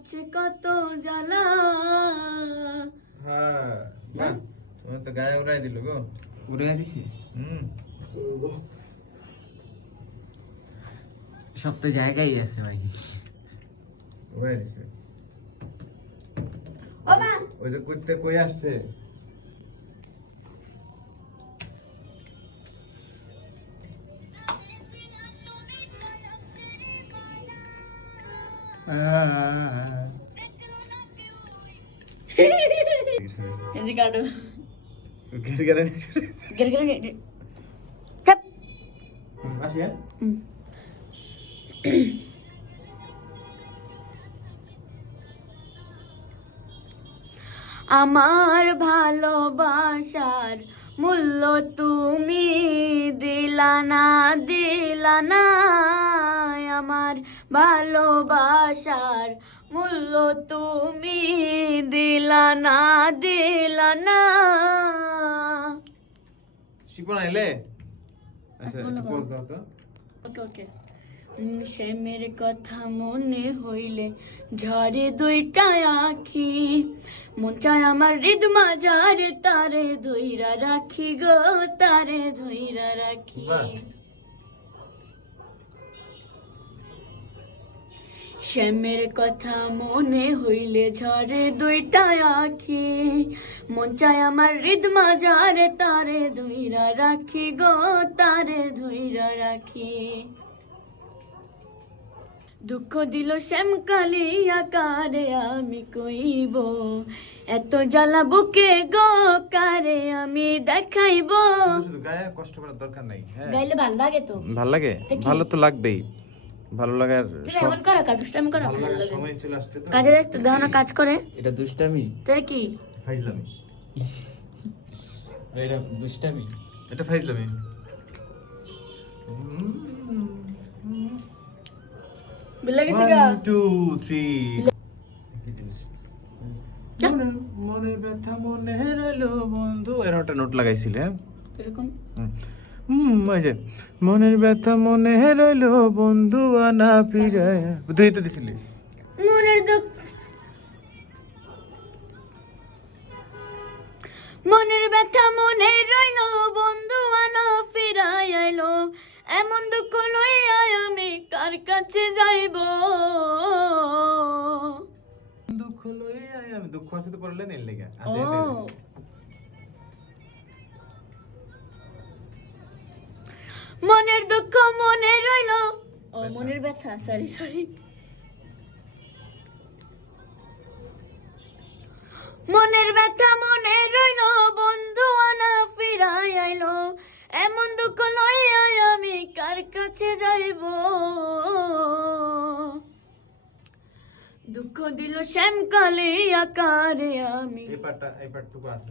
আছে কত জ্বালা। হ্যাঁ তুমি তো গায়ে উড়াই দিল গো উড়াই দিছি? হুম। সব তো জায়গায় আছে ভাই। উড়াই দিছে। ও মা ওই যে করতে কই আসছে? আমার ভালোবাসার মূল্য তুমি দিলা না দিলা না আমার ভালোবাসার মূল্য তুমি দিলা না দিলা না। শিপন আইলে আচ্ছা পোজ দাও তো। ওকে ওকে। শ্যামের কথা মনে হইলে ঝরে দুইটা আখি মন চায় আমার হৃদ মাঝারে তারে ধইরা রাখি গো তারে ধইরা রাখি। শ্যামের কথা মনে হইলে ঝরে দুইটা আখি। মন চায় আমার হৃদ মাঝারে তারে ধইরা রাখি গো তারে ধইরা রাখি। দুঃখ দিল শ্যামকালি আকারে আমি কইব এত জ্বালা বুকে গো কারে আমি দেখাইব। গায়ে কষ্ট করার দরকার নাই হ্যাঁ। গাইলে ভালো লাগে তো। ভালো লাগে? ভালো তো লাগবেই। ভালো লাগার এমন করো কাজ আমি করো। ভালো লাগার সময় চলে আসছে তো। কাজে দেখতো দেহ না কাজ করে। এটা দুষ্টামি? তোর কি? ফাইজলামি। এটা দুষ্টামি? এটা ফাইজলামি। বিল্লা গেছি গা। ওয়ান টু থ্রি মনে ব্যথা মনে রইল বন্ধু। এরকম একটা নোট লাগাইছিলে হ্যাঁ? এরকম? হুম। হুম ওই যে মনের ব্যথা মনে রইল বন্ধু আনা ফিরায়। তুই তো দিছিলি? মনের দুঃখ। মনের ব্যথা মনে রইল বন্ধু আনা ফিরাই আইলো এমন দুঃখ লইয়া আমি কার কাছে যাইব? দুঃখ লই আয় আমি দুঃখ আছে তো পড়লে নেই লেগে। মনের দুঃখ মনে রইল। ও মনের ব্যথা সরি সরি মনের ব্যথা মনে রইল বন্ধু আনা ফিরাই আইলো। এমন দুঃখ লইয়া আমি কার কাছে যাইব? দুঃখ দিল শ্যামকালে আকারে আমি। এই পার্টটা এই পার্টটুকু আছে।